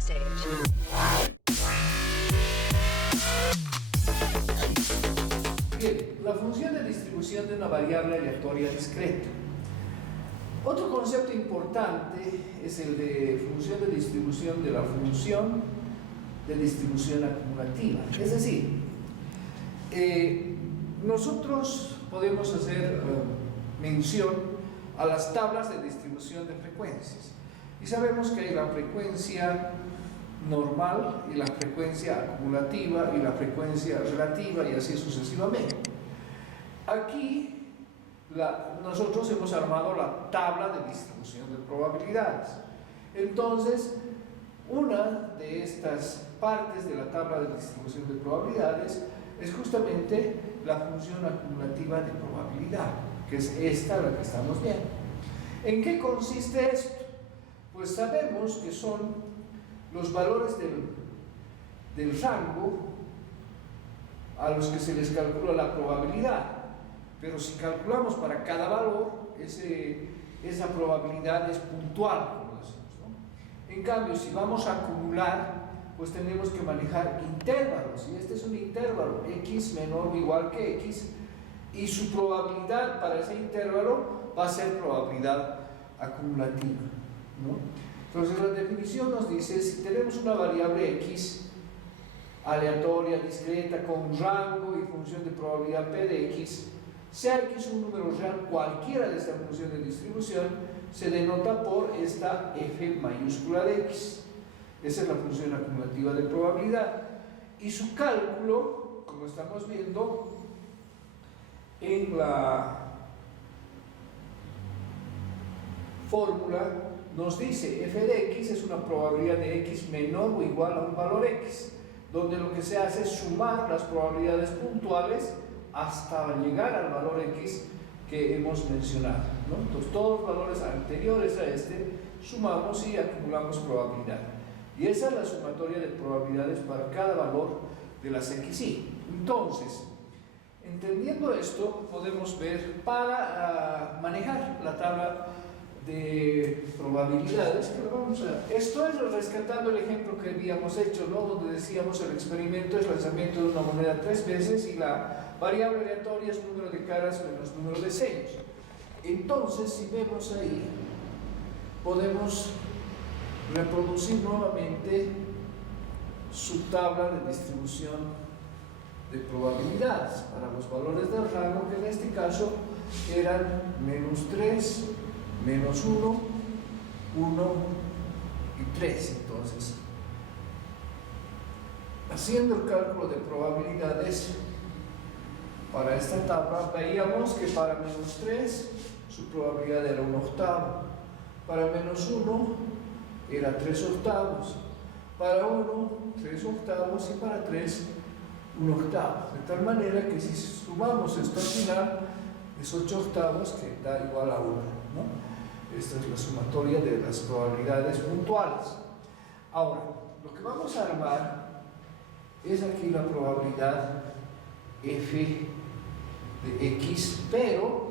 the stage. Bien, la función de distribución de una variable aleatoria discreta. Otro concepto importante es el de función de distribución de la función de distribución acumulativa. Es decir, nosotros podemos hacer mención a las tablas de distribución de frecuencias y sabemos que hay la frecuencia normal y la frecuencia acumulativa y la frecuencia relativa y así sucesivamente. Aquí nosotros hemos armado la tabla de distribución de probabilidades. Entonces, una de estas partes de la tabla de distribución de probabilidades es justamente la función acumulativa de probabilidad, que es esta la que estamos viendo. ¿En qué consiste esto? Pues sabemos que son los valores del rango a los que se les calcula la probabilidad. Pero si calculamos para cada valor, esa probabilidad es puntual, como decimos, ¿no? En cambio, si vamos a acumular, pues tenemos que manejar intervalos, y este es un intervalo, x menor o igual que x, y su probabilidad para ese intervalo va a ser probabilidad acumulativa, ¿no? Entonces la definición nos dice, si tenemos una variable x aleatoria, discreta, con rango y función de probabilidad p de x, sea x un número real, cualquiera de esta función de distribución se denota por esta f mayúscula de x. Esa es la función acumulativa de probabilidad. Y su cálculo, como estamos viendo en la fórmula, nos dice f de x es una probabilidad de x menor o igual a un valor x, donde lo que se hace es sumar las probabilidades puntuales hasta llegar al valor x que hemos mencionado, ¿no? Entonces todos los valores anteriores a este sumamos y acumulamos probabilidad, y esa es la sumatoria de probabilidades para cada valor de las xy. Entonces, entendiendo esto, podemos ver para manejar la tabla de probabilidades que lo vamos a... Esto es rescatando el ejemplo que habíamos hecho, ¿no? Donde decíamos el experimento es lanzamiento de una moneda 3 veces y la variable aleatoria es número de caras menos número de sellos. Entonces, si vemos ahí, podemos reproducir nuevamente su tabla de distribución de probabilidades para los valores del rango, que en este caso eran menos 3, menos 1, 1 y 3. Entonces, haciendo el cálculo de probabilidades para esta tabla, veíamos que para menos 3 su probabilidad era 1/8, para menos 1 era 3/8, para 1 3/8 y para 3 1/8, de tal manera que si sumamos esto al final es 8/8, que da igual a 1, ¿no? Esta es la sumatoria de las probabilidades puntuales. Ahora, lo que vamos a armar es aquí la probabilidad f de x, pero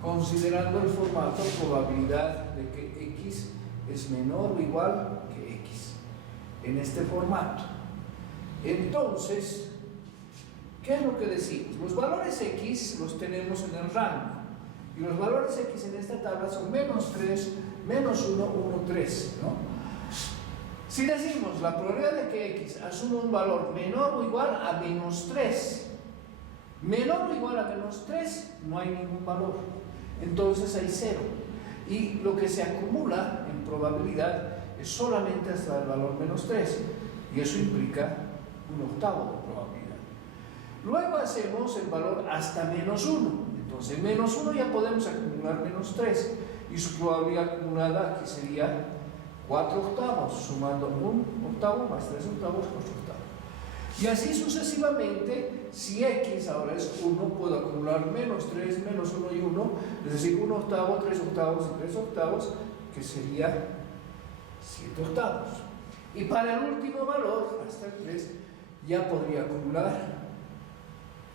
considerando el formato probabilidad de que x es menor o igual que x, en este formato. Entonces, ¿qué es lo que decimos? Los valores x los tenemos en el rango, y los valores x en esta tabla son menos 3, menos 1, 1, 3, ¿no? Si decimos la probabilidad de que x asuma un valor menor o igual a menos 3, menor o igual a menos 3, no hay ningún valor, entonces hay 0, y lo que se acumula en probabilidad es solamente hasta el valor menos 3, y eso implica 1/8 de probabilidad. Luego hacemos el valor hasta menos 1, entonces en menos 1 ya podemos acumular menos 3, y su probabilidad acumulada aquí sería 4/8, sumando 1/8 más 3/8, 4/8. Y así sucesivamente, si x ahora es 1, puedo acumular menos 3, menos 1 y 1, es decir, 1/8, 3/8 y 3/8, que sería 7/8. Y para el último valor, hasta el 3, ya podría acumular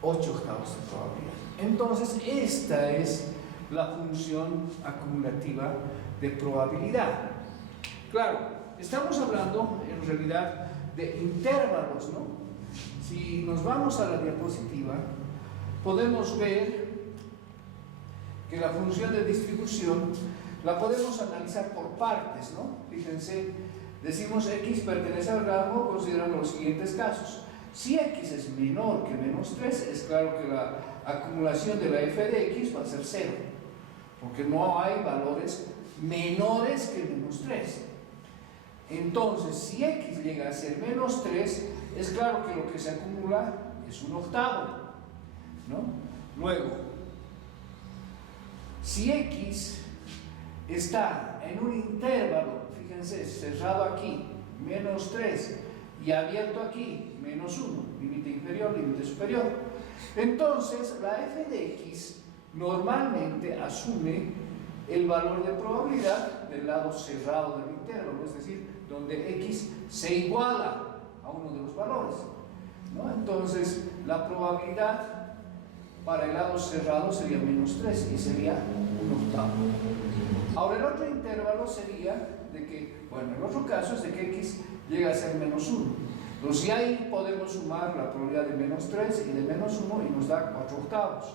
8/8 de probabilidad. Entonces, esta es la función acumulativa de probabilidad. Claro, estamos hablando en realidad de intervalos, ¿no? Si nos vamos a la diapositiva, podemos ver que la función de distribución la podemos analizar por partes, ¿no? Fíjense, decimos x pertenece al rango considerando los siguientes casos. Si x es menor que menos 3, es claro que la acumulación de la f de x va a ser 0, porque no hay valores menores que menos 3. Entonces, si x llega a ser menos 3, es claro que lo que se acumula es un octavo, ¿no? Luego, si x está en un intervalo, fíjense, cerrado aquí, menos 3, y abierto aquí, menos 1, límite inferior, límite superior, entonces la f de x normalmente asume el valor de probabilidad del lado cerrado del intervalo, es decir, donde x se iguala a uno de los valores, ¿no? Entonces la probabilidad para el lado cerrado sería menos 3 y sería un octavo. Ahora el otro intervalo sería de que, bueno, el otro caso es de que x llega a ser menos 1. Entonces si ahí podemos sumar la probabilidad de menos 3 y de menos 1 y nos da 4 octavos.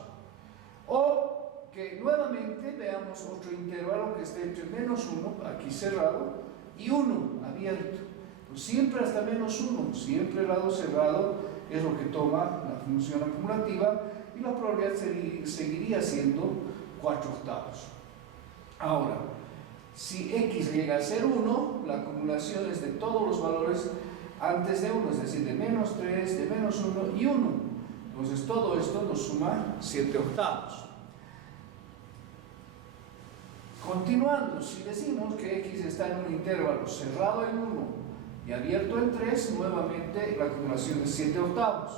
O que nuevamente veamos otro intervalo que esté entre menos 1, aquí cerrado, y 1, abierto. Pues siempre hasta menos 1, siempre el lado cerrado es lo que toma la función acumulativa y la probabilidad seguiría siendo 4 octavos. Ahora, si x llega a ser 1, la acumulación es de todos los valores antes de 1, es decir, de menos 3, de menos 1 y 1. Entonces todo esto nos suma 7 octavos. Continuando, si decimos que x está en un intervalo cerrado en 1 y abierto en 3, nuevamente la acumulación es 7 octavos.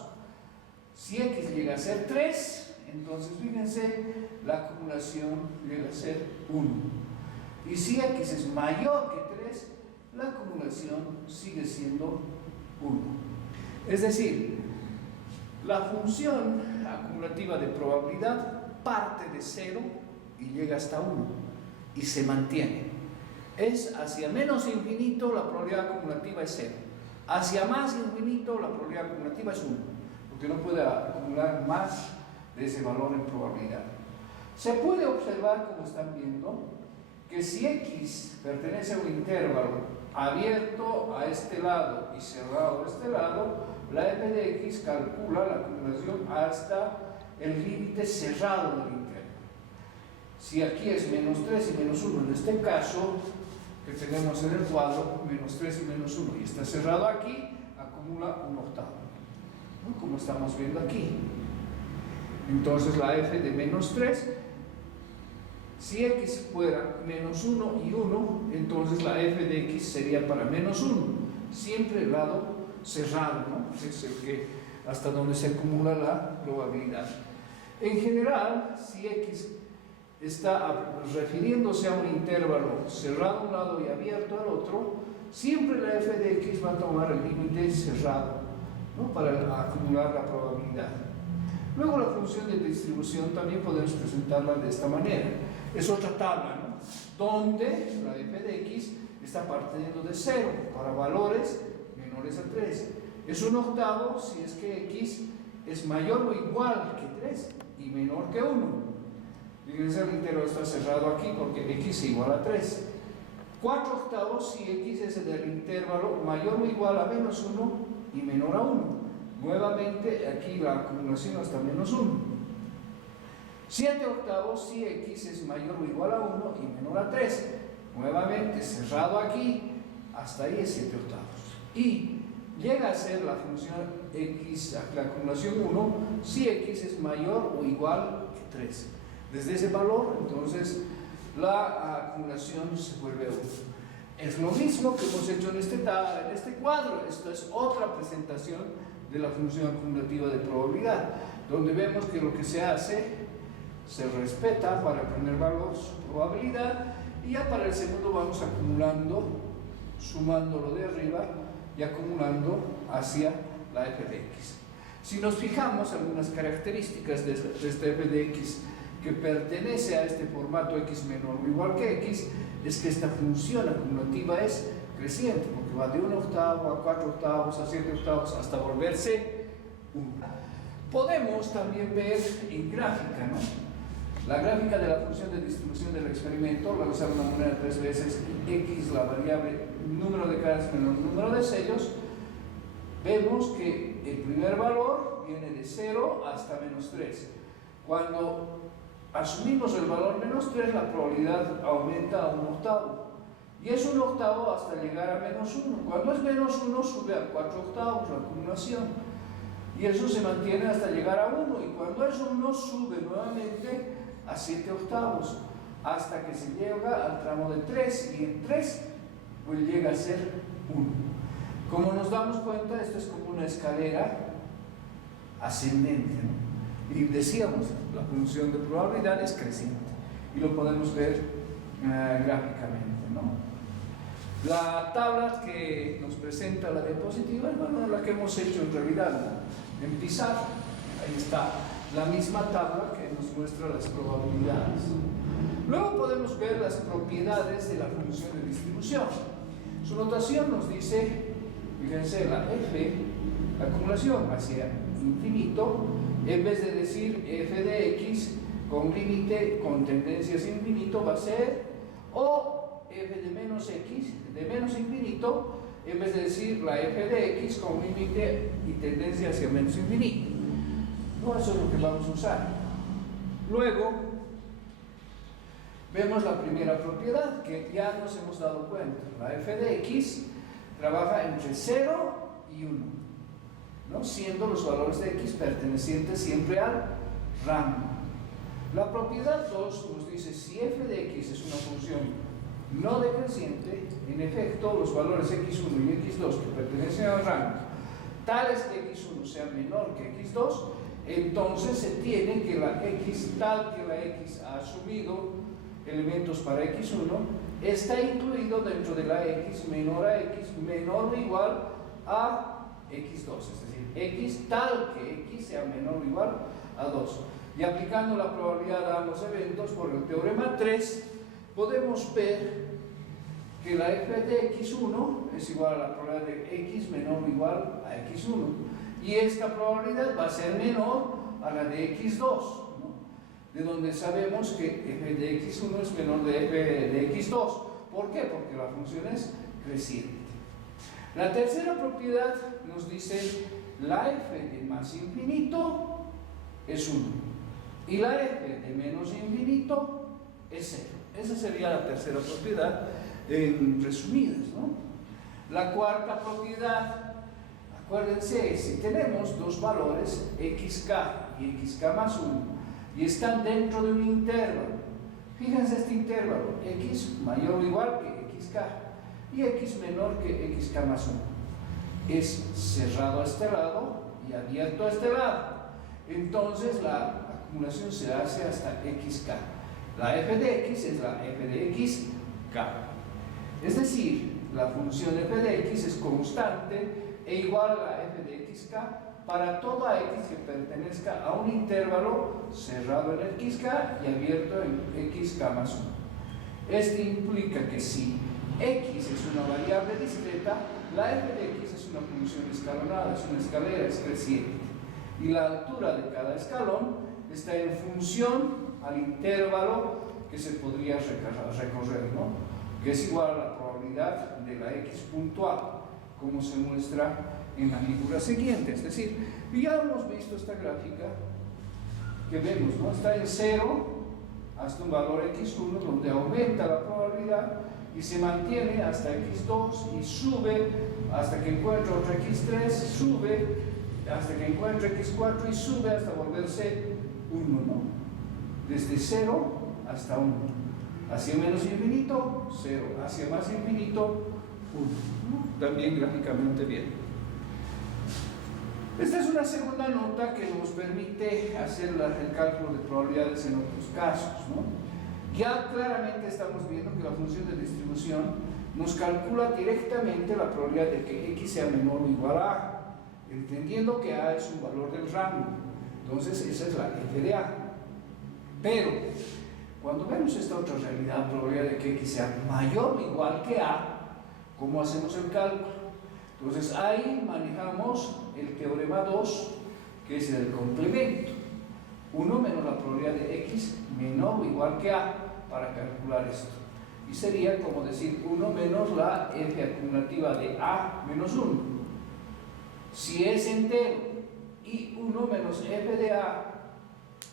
Si x llega a ser 3, entonces fíjense, la acumulación llega a ser 1. Y si x es mayor que 3, la acumulación sigue siendo 1. Es decir, la función acumulativa de probabilidad parte de 0 y llega hasta 1 y se mantiene. Es hacia menos infinito, la probabilidad acumulativa es 0. Hacia más infinito, la probabilidad acumulativa es 1, porque no puede acumular más de ese valor en probabilidad. Se puede observar, como están viendo, que si x pertenece a un intervalo abierto a este lado y cerrado a este lado, la f de x calcula la acumulación hasta el límite cerrado del intervalo. Si aquí es menos 3 y menos 1, en este caso que tenemos en el cuadro, menos 3 y menos 1, y está cerrado aquí, acumula un octavo, ¿no? Como estamos viendo aquí. Entonces la f de menos 3, si x fuera menos 1 y 1, entonces la f de x sería para menos 1, siempre el lado cerrado, ¿no? Es el que hasta donde se acumula la probabilidad. En general, si x está refiriéndose a un intervalo cerrado a un lado y abierto al otro, siempre la f de x va a tomar el límite cerrado, ¿no? Para acumular la probabilidad. Luego la función de distribución también podemos presentarla de esta manera. Es otra tabla, ¿no? Donde la f de x está partiendo de 0 para valores menores a 3. Es un octavo si es que x es mayor o igual que 3 y menor que 1. Fíjense, el intervalo está cerrado aquí porque x es igual a 3. 4 octavos si x es del intervalo mayor o igual a menos 1 y menor a 1. Nuevamente aquí la acumulación hasta menos 1. 7 octavos si x es mayor o igual a 1 y menor a 3. Nuevamente cerrado aquí, hasta ahí es 7 octavos. Y llega a ser la función x, la acumulación 1, si x es mayor o igual que 3. Desde ese valor, entonces, la acumulación se vuelve 1. Es lo mismo que hemos hecho en este cuadro. Esto es otra presentación de la función acumulativa de probabilidad, donde vemos que lo que se hace, se respeta para poner valor su probabilidad, y ya para el segundo vamos acumulando, sumándolo de arriba y acumulando hacia la f de x. Si nos fijamos algunas características de esta f de x que pertenece a este formato x menor o igual que x, es que esta función acumulativa es creciente, porque va de 1 octavo a 4 octavos, a 7 octavos, hasta volverse 1. Podemos también ver en gráfica, ¿no? La gráfica de la función de distribución del experimento, realizar una moneda 3 veces x, la variable número de caras menos número de sellos. Vemos que el primer valor viene de 0 hasta menos 3. Cuando asumimos el valor menos 3, la probabilidad aumenta a 1 octavo. Y es 1 octavo hasta llegar a menos 1. Cuando es menos 1, sube a 4 octavos la acumulación. Y eso se mantiene hasta llegar a 1. Y cuando es 1, sube nuevamente a 7 octavos, hasta que se llega al tramo de 3. Y en 3, pues llega a ser 1. Como nos damos cuenta, esto es como una escalera ascendente, ¿no? Y decíamos, la función de probabilidad es creciente. Y lo podemos ver gráficamente, ¿no? La tabla que nos presenta la diapositiva es la que hemos hecho en realidad, ¿no? En pizarra. Ahí está la misma tabla que nos muestra las probabilidades. Luego podemos ver las propiedades de la función de distribución. Su notación nos dice, fíjense, la f, la acumulación hacia infinito, en vez de decir f de x con límite con tendencia hacia infinito, va a ser o f de menos x de menos infinito, en vez de decir la f de x con límite y tendencia hacia menos infinito. No, eso es lo que vamos a usar. Luego vemos la primera propiedad que ya nos hemos dado cuenta. La f de x trabaja entre 0 y 1, ¿no? Siendo los valores de x pertenecientes siempre al rango. La propiedad 2 nos dice si f de x es una función no decreciente, en efecto los valores x1 y x2 que pertenecen al rango, tales que x1 sea menor que x2, entonces se tiene que la x, tal que la x ha asumido elementos para x1, está incluido dentro de la x menor a x menor o igual a x2, es decir, x tal que x sea menor o igual a 2. Y aplicando la probabilidad a ambos eventos por el teorema 3, podemos ver que la f de x1 es igual a la probabilidad de x menor o igual a x1. Y esta probabilidad va a ser menor a la de x2, ¿no? De donde sabemos que f de x1 es menor de f de x2. ¿Por qué? Porque la función es creciente. La tercera propiedad nos dice la f de más infinito es 1 y la f de menos infinito es 0. Esa sería la tercera propiedad en resumidas, ¿no? La cuarta propiedad, acuérdense, si tenemos dos valores xk y xk más 1 y están dentro de un intervalo, fíjense este intervalo, x mayor o igual que xk y x menor que xk más 1, es cerrado a este lado y abierto a este lado. Entonces la acumulación se hace hasta xk. La f de x es la f de xk. Es decir, la función f de x es constante e igual a la f de xk para toda x que pertenezca a un intervalo cerrado en xk y abierto en xk más 1. Este implica que si x es una variable discreta, la f de x es una función escalonada, es una escalera, es creciente. Y la altura de cada escalón está en función al intervalo que se podría recorrer, ¿no? Que es igual a la probabilidad de la x puntual, como se muestra en la figura siguiente. Es decir, ya hemos visto esta gráfica que vemos, ¿no? Está en 0 hasta un valor x1 donde aumenta la probabilidad y se mantiene hasta x2 y sube hasta que encuentra otra x3, sube hasta que encuentra x4 y sube hasta volverse 1, ¿no? Desde 0 hasta 1. Hacia menos infinito, 0. Hacia más infinito, 1. También gráficamente bien. Esta es una segunda nota que nos permite hacer el cálculo de probabilidades en otros casos, ¿no? Ya claramente estamos viendo que la función de distribución nos calcula directamente la probabilidad de que x sea menor o igual a a, entendiendo que a es un valor del rango. Entonces esa es la f de a. Pero cuando vemos esta otra realidad, probabilidad de que x sea mayor o igual que a, ¿Cómo hacemos el cálculo? Entonces ahí manejamos el teorema 2, que es el complemento. 1 menos la probabilidad de x menor o igual que a, para calcular esto. Y sería como decir 1 menos la f acumulativa de a menos 1. Si es entero, y 1 menos f de a,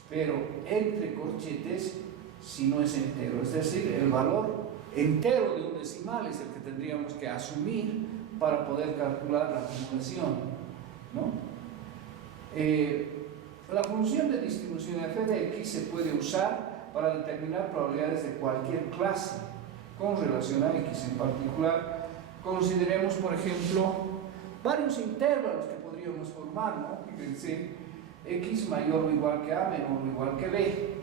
pero entre corchetes si no es entero. Es decir, el valor entero de un decimal es el que tendríamos que asumir para poder calcular la acumulación, ¿no? La función de distribución f de x se puede usar para determinar probabilidades de cualquier clase con relación a x. En particular, consideremos, por ejemplo, varios intervalos que podríamos formar, ¿no? Fíjense, x mayor o igual que a, menor o igual que b,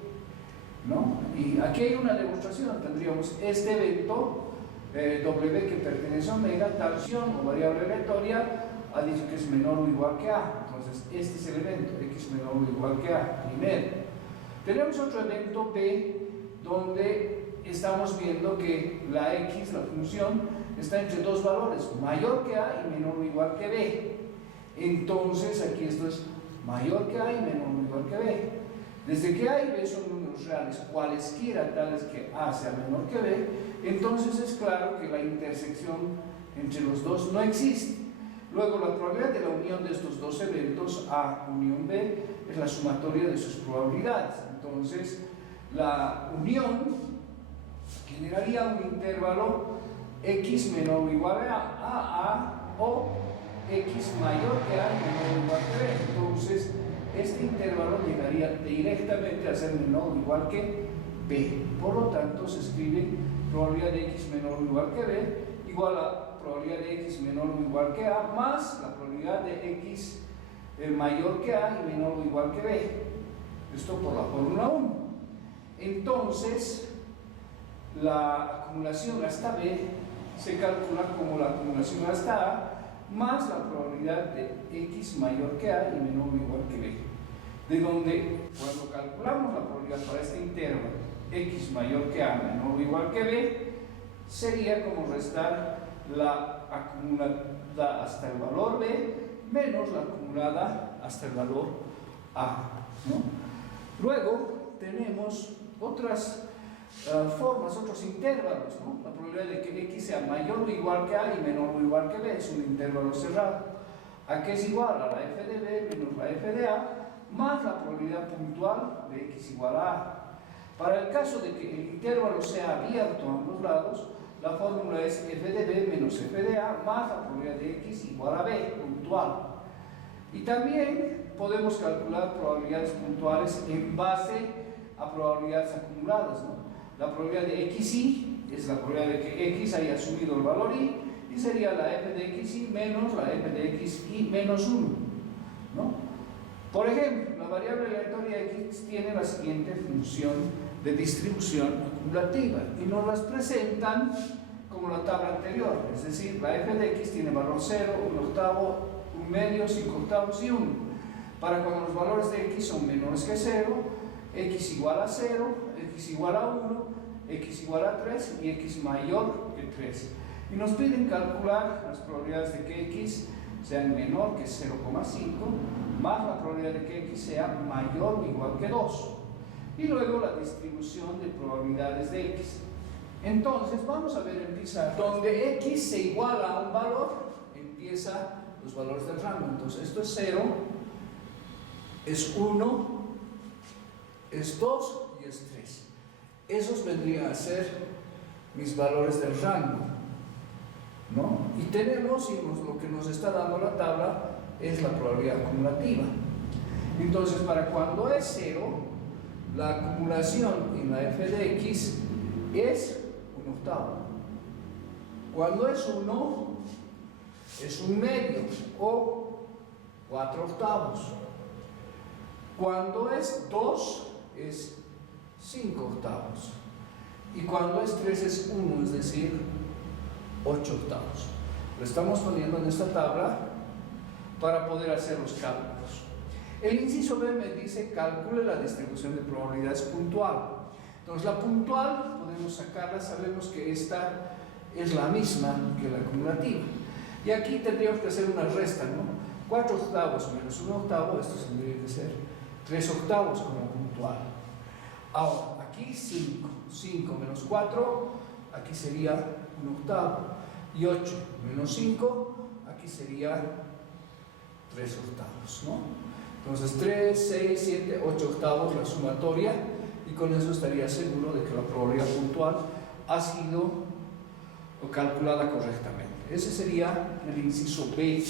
¿no? Y aquí hay una demostración. Tendríamos este evento w que pertenece a omega, tal acción o variable aleatoria ha dicho que es menor o igual que a. Entonces este es el evento, x menor o igual que a, primero. Tenemos otro evento b, donde estamos viendo que la x, la función, está entre dos valores, mayor que a y menor o igual que b. Entonces aquí esto es mayor que a y menor o igual que b. Desde que a y b son números reales, cualesquiera tales que a sea menor que b, entonces es claro que la intersección entre los dos no existe. Luego, la probabilidad de la unión de estos dos eventos, a unión b, es la sumatoria de sus probabilidades. Entonces, la unión generaría un intervalo x menor o igual a o x mayor que a y menor o igual que b. Entonces, este intervalo llegaría directamente a ser menor o igual que b. Por lo tanto, se escribe probabilidad de x menor o igual que b igual a probabilidad de x menor o igual que a más la probabilidad de x mayor que a y menor o igual que b. Esto por la fórmula 1. Entonces, la acumulación hasta b se calcula como la acumulación hasta a más la probabilidad de x mayor que a y menor o igual que b. De donde, cuando calculamos la probabilidad para este intervalo, x mayor que a menor o igual que b, sería como restar la acumulada hasta el valor b menos la acumulada hasta el valor a, ¿no? Luego tenemos otras formas, otros intervalos, ¿no? La probabilidad de que x sea mayor o igual que a y menor o igual que b es un intervalo cerrado. A que es igual a la f de b menos la f de a más la probabilidad puntual de x igual a a. Para el caso de que el intervalo sea abierto a ambos lados, la fórmula es f de b menos f de a más la probabilidad de x igual a b, puntual. Y también podemos calcular probabilidades puntuales en base a probabilidades acumuladas, ¿no? La probabilidad de xy es la probabilidad de que x haya asumido el valor y sería la f de xy menos la f de xy menos 1, ¿no? Por ejemplo, la variable aleatoria x tiene la siguiente función de distribución acumulativa y nos las presentan como la tabla anterior, es decir, la f de x tiene valor 0, 1 octavo, 1 medio, 5 octavos y 1. Para cuando los valores de x son menores que 0, x igual a 0, x igual a 1, x igual a 3 y x mayor que 3. Y nos piden calcular las probabilidades de que x sea menor que 0,5 más la probabilidad de que x sea mayor o igual que 2. Y luego la distribución de probabilidades de x. Entonces, vamos a ver en pizarra, donde x se iguala a un valor, empieza los valores del rango. Entonces, esto es 0, es 1, es 2 y es 3. Esos vendrían a ser mis valores del rango, ¿no? Y tenemos, lo que nos está dando la tabla es la probabilidad acumulativa. Entonces, para cuando es 0, la acumulación en la f de x es 1 octavo. Cuando es 1, es 1 medio o 4 octavos. Cuando es 2, es 5 octavos. Y cuando es 3, es 1, es decir, 8 octavos. Lo estamos poniendo en esta tabla para poder hacer los cálculos. El inciso B me dice calcule la distribución de probabilidades puntual. Entonces la puntual podemos sacarla, sabemos que esta es la misma que la acumulativa. Y aquí tendríamos que hacer una resta, ¿no? 4 octavos menos 1 octavo, esto tendría que ser 3 octavos como puntual. Ahora, aquí 5. 5 menos 4, aquí sería 1 octavo. Y 8 menos 5, aquí sería 3 octavos, ¿no? Entonces 3, 6, 7, 8 octavos la sumatoria, y con eso estaría seguro de que la probabilidad puntual ha sido calculada correctamente. Ese sería el inciso B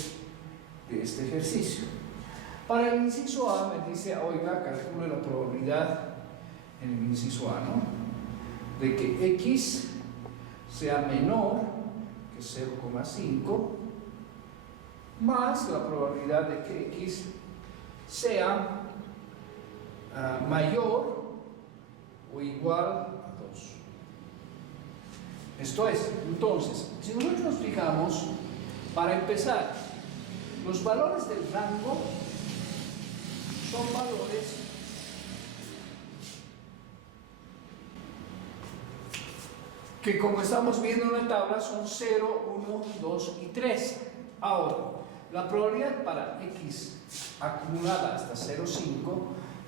de este ejercicio. Para el inciso A me dice, oiga, calcule la probabilidad en el inciso A, ¿no? De que X sea menor que 0,5 más la probabilidad de que X sea mayor o igual a 2. Esto es, entonces, si nosotros nos fijamos, para empezar, los valores del rango son valores que, como estamos viendo en la tabla, son 0, 1, 2 y 3. Ahora, la probabilidad para X acumulada hasta 0,5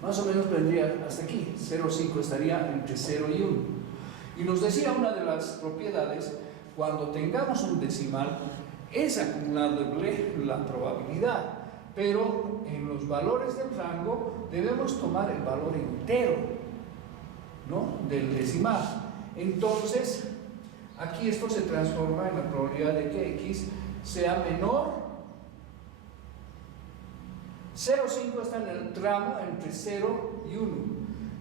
más o menos vendría hasta aquí. 0,5 estaría entre 0 y 1. Y nos decía una de las propiedades, cuando tengamos un decimal, es acumulable la probabilidad, pero en los valores del rango debemos tomar el valor entero, ¿no?, del decimal. Entonces, aquí esto se transforma en la probabilidad de que X sea menor. 0,5 está en el tramo entre 0 y 1.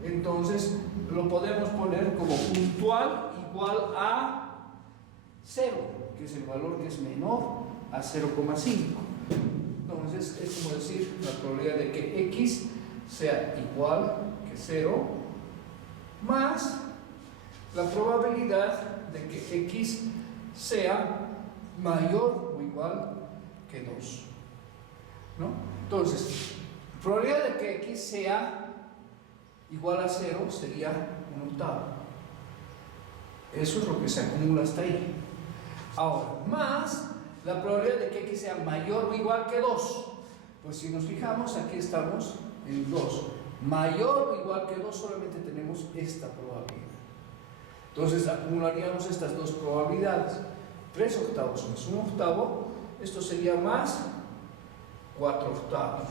Entonces, lo podemos poner como puntual igual a 0, que es el valor que es menor a 0,5. Entonces, es como decir la probabilidad de que X sea igual que 0 más la probabilidad de que X sea mayor o igual que 2, ¿no? Entonces, la probabilidad de que X sea igual a 0 sería 1 octavo. Eso es lo que se acumula hasta ahí. Ahora, más la probabilidad de que X sea mayor o igual que 2. Pues si nos fijamos, aquí estamos en 2. Mayor o igual que 2, solamente tenemos esta probabilidad. Entonces acumularíamos estas dos probabilidades. 3 octavos más 1 octavo, esto sería más 4 octavos.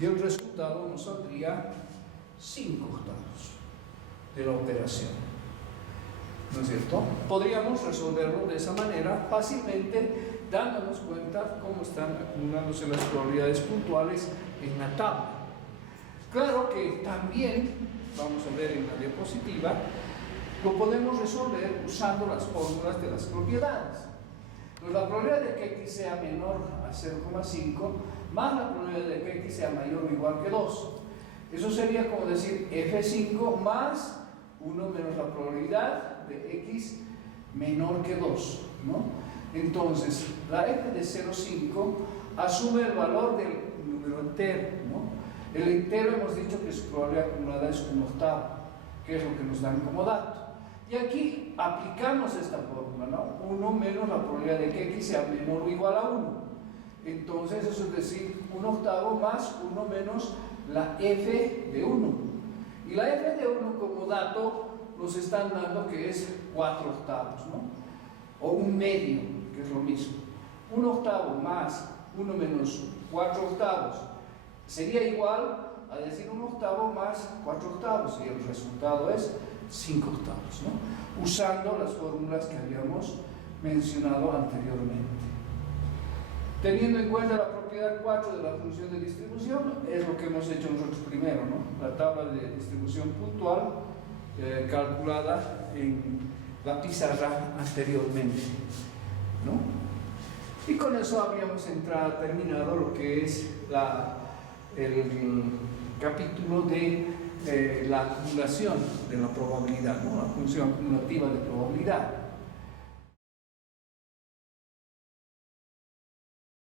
Y el resultado nos saldría 5 octavos de la operación. ¿No es cierto? Podríamos resolverlo de esa manera fácilmente, dándonos cuenta cómo están acumulándose las probabilidades puntuales en la tabla. Claro que también, vamos a ver en la diapositiva, lo podemos resolver usando las fórmulas de las propiedades. Entonces, la probabilidad de que X sea menor a 0,5 más la probabilidad de que X sea mayor o igual que 2. Eso sería como decir F5 más 1 menos la probabilidad de X menor que 2, ¿no? Entonces, la F de 0,5 asume el valor del número entero, ¿no? El entero hemos dicho que su probabilidad acumulada es 1 octavo, que es lo que nos dan como dato. Y aquí aplicamos esta fórmula, ¿no? 1 menos la probabilidad de que X sea menor o igual a 1. Entonces, eso es decir, 1 octavo más 1 menos la F de 1. Y la F de 1 como dato nos están dando que es 4 octavos, ¿no? O un medio, que es lo mismo. 1 octavo más 1 menos 4 octavos sería igual a decir 1 octavo más 4 octavos, y el resultado es 5 octavos, ¿no? Usando las fórmulas que habíamos mencionado anteriormente. Teniendo en cuenta la propiedad 4 de la función de distribución, es lo que hemos hecho nosotros primero, ¿no? La tabla de distribución puntual calculada en la pizarra anteriormente, ¿no? Y con eso habríamos terminado lo que es el capítulo de la acumulación de la probabilidad, ¿no? La función acumulativa de probabilidad.